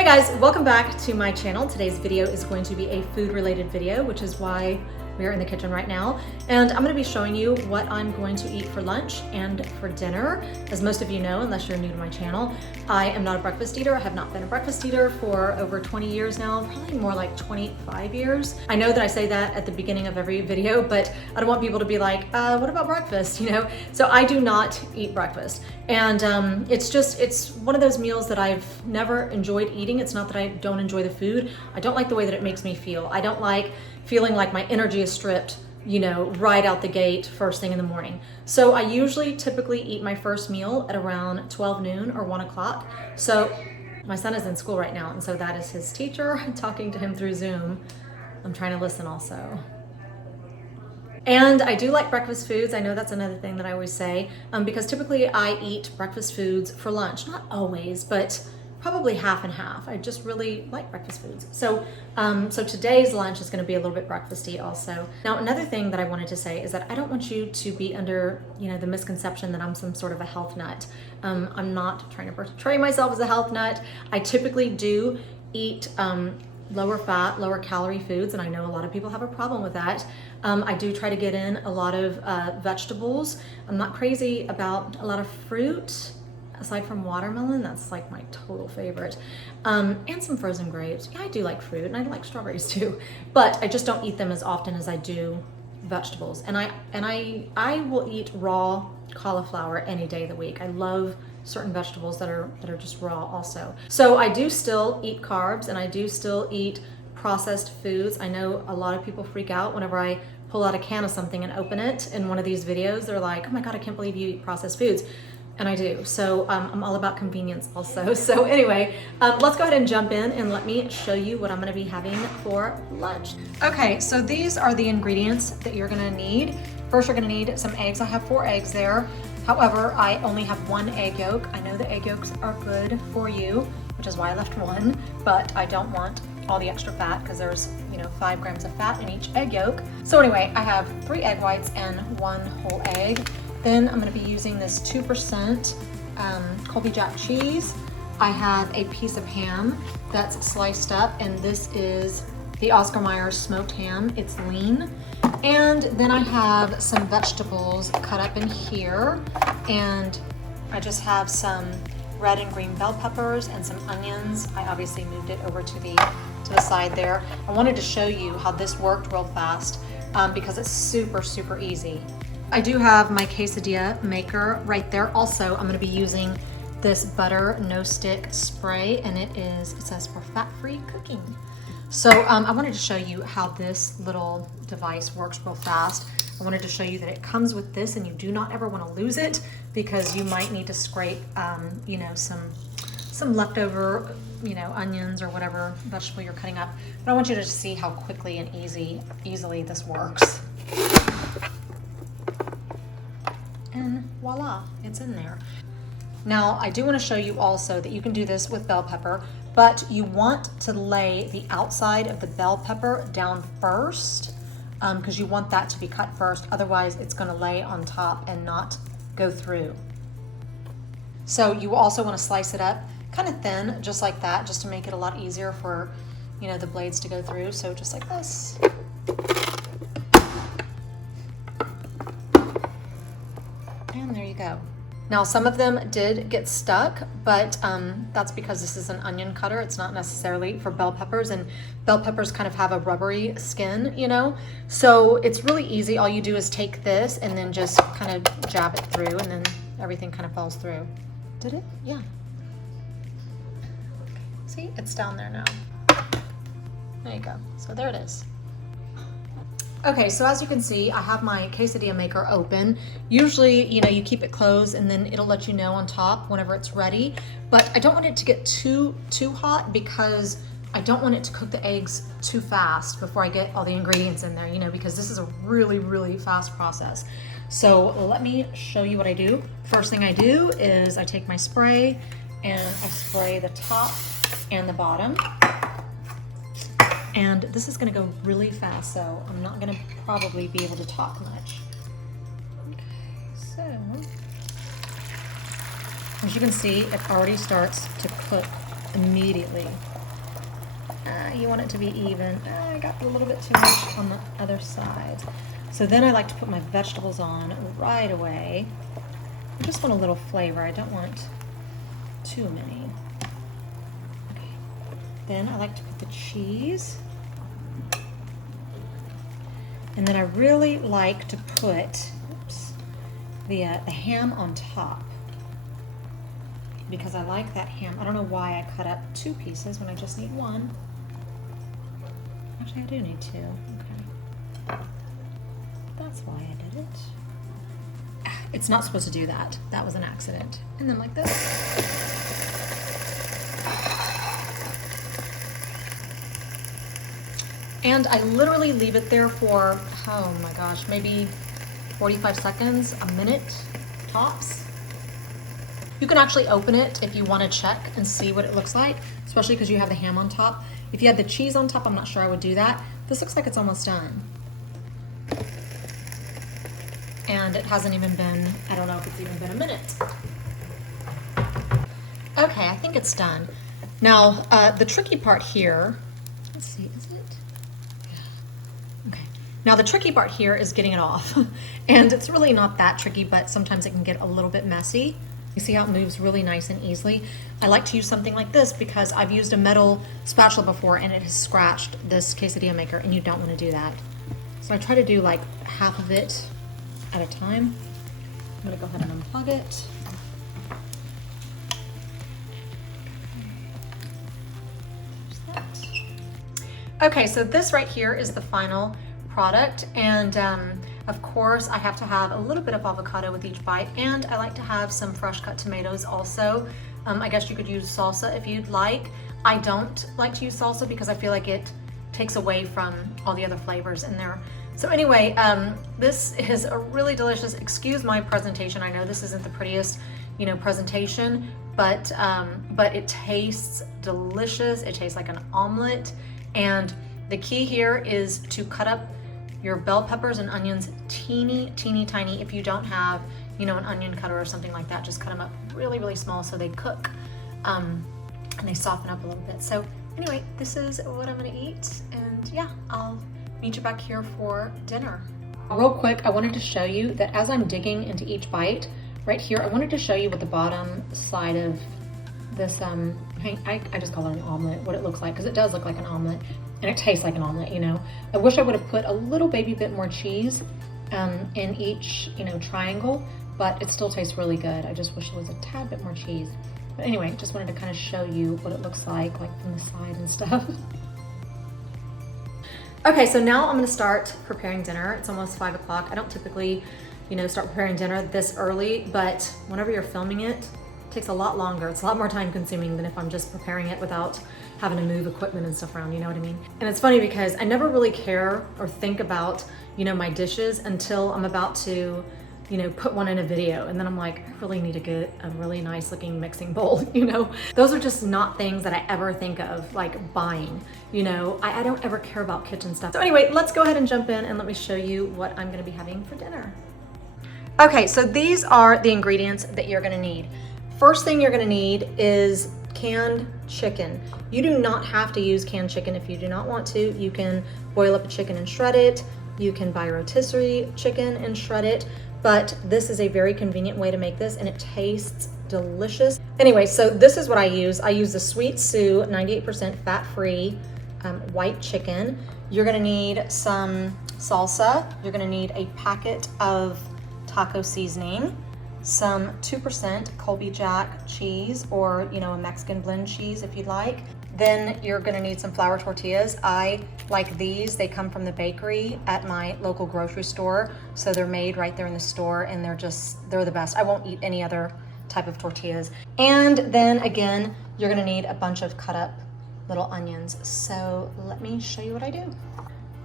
Hey guys, welcome back to my channel. Today's video is going to be a food related video, which is why we're in the kitchen right now. And I'm going to be showing you what I'm going to eat for lunch and for dinner. As most of you know, unless you're new to my channel, I am not a breakfast eater. I have not been a breakfast eater for over 20 years now, probably more like 25 years. I know that I say that at the beginning of every video, but I don't want people to be like, what about breakfast, you know? So I do not eat breakfast. And it's one of those meals that I've never enjoyed eating. It's not that I don't enjoy the food. I don't like the way that it makes me feel. I don't like feeling like my energy is stripped, you know, right out the gate first thing in the morning. So I usually typically eat my first meal at around 12 noon or 1 o'clock. So my son is in school right now, and so that is his teacher. I'm talking to him through Zoom. I'm trying to listen also. And I do like breakfast foods. I know that's another thing that I always say, because typically I eat breakfast foods for lunch. Not always, but probably half and half. I just really like breakfast foods. So today's lunch is going to be a little bit breakfasty also. Now, another thing that I wanted to say is that I don't want you to be under, you know, the misconception that I'm some sort of a health nut. I'm not trying to portray myself as a health nut. I typically do eat lower fat, lower calorie foods, and I know a lot of people have a problem with that. I do try to get in a lot of vegetables. I'm not crazy about a lot of fruit. Aside from watermelon, that's like my total favorite. And some frozen grapes. Yeah, I do like fruit, and I like strawberries too, but I just don't eat them as often as I do vegetables. And I will eat raw cauliflower any day of the week. I love certain vegetables that are just raw also. So I do still eat carbs, and I do still eat processed foods. I know a lot of people freak out whenever I pull out a can of something and open it in one of these videos. They're like, oh my God, I can't believe you eat processed foods. And I do. So I'm all about convenience also. So anyway, let's go ahead and jump in and let me show you what I'm gonna be having for lunch. Okay, so these are the ingredients that you're gonna need. First, you're gonna need some eggs. I have 4 eggs there. However, I only have 1 egg yolk. I know the egg yolks are good for you, which is why I left 1, but I don't want all the extra fat because there's, you know, 5 grams of fat in each egg yolk. So anyway, I have 3 egg whites and 1 whole egg. Then I'm going to be using this 2% Colby Jack cheese. I have a piece of ham that's sliced up, and this is the Oscar Mayer smoked ham. It's lean. And then I have some vegetables cut up in here, and I just have some red and green bell peppers and some onions. I obviously moved it over to the side there. I wanted to show you how this worked real fast because it's super, super easy. I do have my Quesadilla Maker right there. Also, I'm gonna be using this butter no stick spray, and it says for fat-free cooking. So I wanted to show you how this little device works real fast. I wanted to show you that it comes with this, and you do not ever wanna lose it because you might need to scrape, you know, some leftover, you know, onions or whatever vegetable you're cutting up. But I want you to see how quickly and easily this works. And voila, it's in there. Now, I do want to show you also that you can do this with bell pepper, but you want to lay the outside of the bell pepper down first because you want that to be cut first. Otherwise, it's going to lay on top and not go through. So you also want to slice it up kind of thin, just like that, just to make it a lot easier for, you know, the blades to go through. So just like this. And there you go. Now, some of them did get stuck, but that's because this is an onion cutter. It's not necessarily for bell peppers, and bell peppers kind of have a rubbery skin, you know? So it's really easy. All you do is take this and then just kind of jab it through, and then everything kind of falls through. Did it? Yeah. See, it's down there now. There you go. So there it is. Okay, so as you can see, I have my Quesadilla Maker open. Usually, you know, you keep it closed and then it'll let you know on top whenever it's ready. But I don't want it to get too hot because I don't want it to cook the eggs too fast before I get all the ingredients in there, you know, because this is a really, really fast process. So let me show you what I do. First thing I do is I take my spray and I spray the top and the bottom. And this is gonna go really fast, so I'm not gonna probably be able to talk much. Okay, so as you can see, it already starts to cook immediately. You want it to be even. I got a little bit too much on the other side. So then I like to put my vegetables on right away. I just want a little flavor. I don't want too many. Okay. Then I like to put the cheese. And then I really like to put the ham on top, because I like that ham. I don't know why I cut up 2 pieces when I just need 1. Actually, I do need 2. Okay. That's why I did it. It's not supposed to do that. That was an accident. And then like this. And I literally leave it there for, oh my gosh, maybe 45 seconds, a minute tops. You can actually open it if you want to check and see what it looks like, especially because you have the ham on top. If you had the cheese on top, I'm not sure I would do that. This looks like it's almost done. And it hasn't even been, I don't know if it's even been a minute. Okay, I think it's done. Now, the tricky part here, let's see, is it? Yeah. Okay. Now the tricky part here is getting it off. And it's really not that tricky, but sometimes it can get a little bit messy. You see how it moves really nice and easily? I like to use something like this because I've used a metal spatula before and it has scratched this quesadilla maker, and you don't want to do that. So I try to do like half of it at a time. I'm gonna go ahead and unplug it. Okay, so this right here is the final product, and of course I have to have a little bit of avocado with each bite, and I like to have some fresh cut tomatoes also. I guess you could use salsa if you'd like. I don't like to use salsa because I feel like it takes away from all the other flavors in there. So anyway, this is a really delicious, excuse my presentation, I know this isn't the prettiest, you know, presentation, but it tastes delicious. It tastes like an omelet, and the key here is to cut up your bell peppers and onions teeny tiny. If you don't have, you know, an onion cutter or something like that, just cut them up really small so they cook and they soften up a little bit. So anyway, this is what I'm gonna eat, and yeah, I'll meet you back here for dinner. Real quick, I wanted to show you that as I'm digging into each bite, right here, I wanted to show you what the bottom side of this, I just call it an omelet, what it looks like, because it does look like an omelet, and it tastes like an omelet, you know. I wish I would have put a little baby bit more cheese in each, you know, triangle, but it still tastes really good. I just wish it was a tad bit more cheese. But anyway, just wanted to kind of show you what it looks like from the side and stuff. Okay, so now I'm gonna start preparing dinner. It's almost 5 o'clock. I don't typically, you know, start preparing dinner this early, but whenever you're filming it, it takes a lot longer. It's a lot more time consuming than if I'm just preparing it without having to move equipment and stuff around, you know what I mean? And it's funny because I never really care or think about, you know, my dishes until I'm about to, you know, put one in a video, and then I'm like, I really need to get a really nice looking mixing bowl, you know? Those are just not things that I ever think of, like buying, you know? I don't ever care about kitchen stuff. So anyway, let's go ahead and jump in and let me show you what I'm gonna be having for dinner. Okay, so these are the ingredients that you're gonna need. First thing you're gonna need is canned chicken. You do not have to use canned chicken if you do not want to. You can boil up a chicken and shred it. You can buy rotisserie chicken and shred it. But this is a very convenient way to make this, and it tastes delicious. Anyway, so this is what I use. I use the Sweet Sue 98% fat-free white chicken. You're gonna need some salsa. You're gonna need a packet of taco seasoning, some 2% Colby Jack cheese, or, you know, a Mexican blend cheese if you'd like. Then you're gonna need some flour tortillas. I like these. They come from the bakery at my local grocery store. So they're made right there in the store, and they're the best. I won't eat any other type of tortillas. And then again, you're gonna need a bunch of cut up little onions. So let me show you what I do.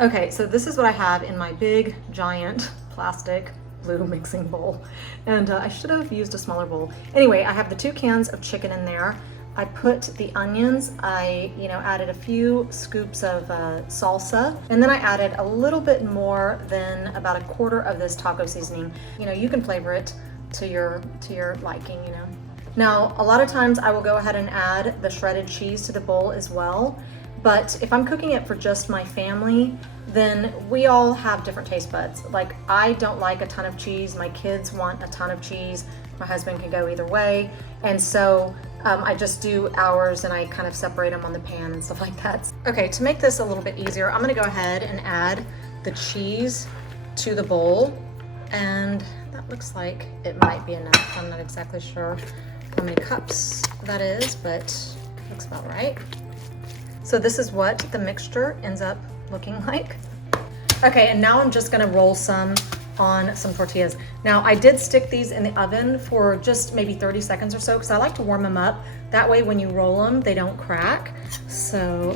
Okay, so this is what I have in my big, giant plastic blue mixing bowl. And I should have used a smaller bowl. Anyway, I have the 2 cans of chicken in there. I put the onions, I, you know, added a few scoops of salsa, and then I added a little bit more than about a quarter of this taco seasoning. You know, you can flavor it to your liking, you know. Now, a lot of times I will go ahead and add the shredded cheese to the bowl as well. But if I'm cooking it for just my family, then we all have different taste buds. Like, I don't like a ton of cheese. My kids want a ton of cheese. My husband can go either way. And so I just do ours and I kind of separate them on the pan and stuff like that. Okay, to make this a little bit easier, I'm gonna go ahead and add the cheese to the bowl. And that looks like it might be enough. I'm not exactly sure how many cups that is, but it looks about right. So this is what the mixture ends up looking like. Okay, and now I'm just gonna roll some on some tortillas. Now, I did stick these in the oven for just maybe 30 seconds or so because I like to warm them up. That way when you roll them, they don't crack. So.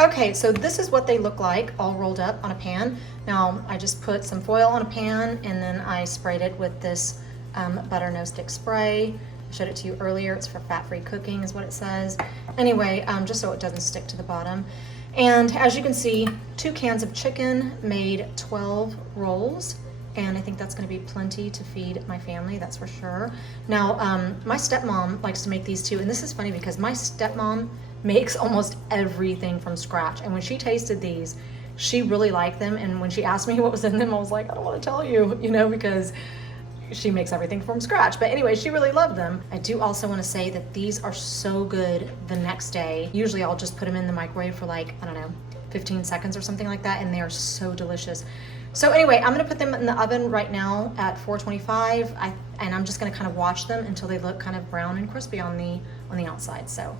Okay, so this is what they look like all rolled up on a pan. Now, I just put some foil on a pan and then I sprayed it with this butter no stick spray. I showed it to you earlier. It's for fat-free cooking is what it says. Anyway, just so it doesn't stick to the bottom. And as you can see, 2 cans of chicken made 12 rolls. And I think that's gonna be plenty to feed my family, that's for sure. Now, my stepmom likes to make these too. And this is funny because my stepmom makes almost everything from scratch. And when she tasted these, she really liked them. And when she asked me what was in them, I was like, I don't want to tell you, you know, because she makes everything from scratch. But anyway, she really loved them. I do also want to say that these are so good the next day. Usually I'll just put them in the microwave for like, I don't know, 15 seconds or something like that. And they are so delicious. So anyway, I'm gonna put them in the oven right now at 425. And I'm just gonna kind of watch them until they look kind of brown and crispy on the outside. So.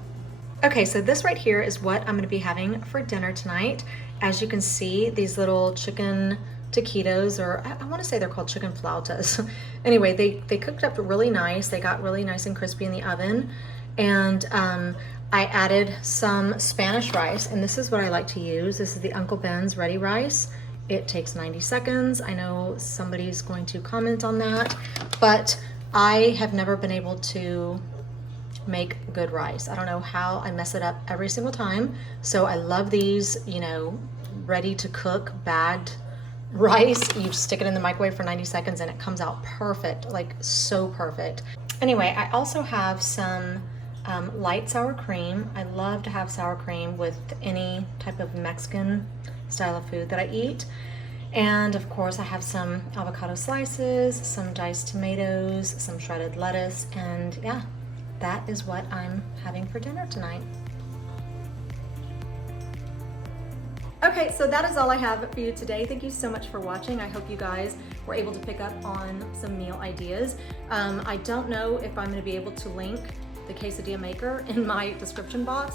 Okay, so this right here is what I'm gonna be having for dinner tonight. As you can see, these little chicken taquitos, or I wanna say they're called chicken flautas. Anyway, they cooked up really nice. They got really nice and crispy in the oven. And I added some Spanish rice, and this is what I like to use. This is the Uncle Ben's Ready Rice. It takes 90 seconds. I know somebody's going to comment on that, but I have never been able to make good rice. I don't know how I mess it up every single time. So I love these, you know, ready to cook bagged rice. You just stick it in the microwave for 90 seconds and it comes out perfect, like so perfect. Anyway, I also have some light sour cream. I love to have sour cream with any type of Mexican style of food that I eat. And of course I have some avocado slices, some diced tomatoes, some shredded lettuce, and yeah, that is what I'm having for dinner tonight. Okay, so that is all I have for you today. Thank you so much for watching. I hope you guys were able to pick up on some meal ideas. I don't know if I'm gonna be able to link the Quesadilla Maker in my description box.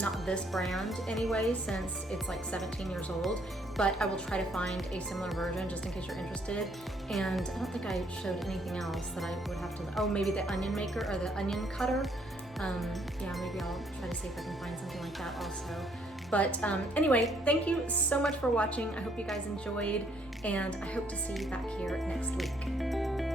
Not this brand anyway, since it's like 17 years old, but I will try to find a similar version just in case you're interested. And I don't think I showed anything else that I would have to, oh, maybe the onion maker or the onion cutter. Yeah, maybe I'll try to see if I can find something like that also. But anyway, thank you so much for watching. I hope you guys enjoyed, and I hope to see you back here next week.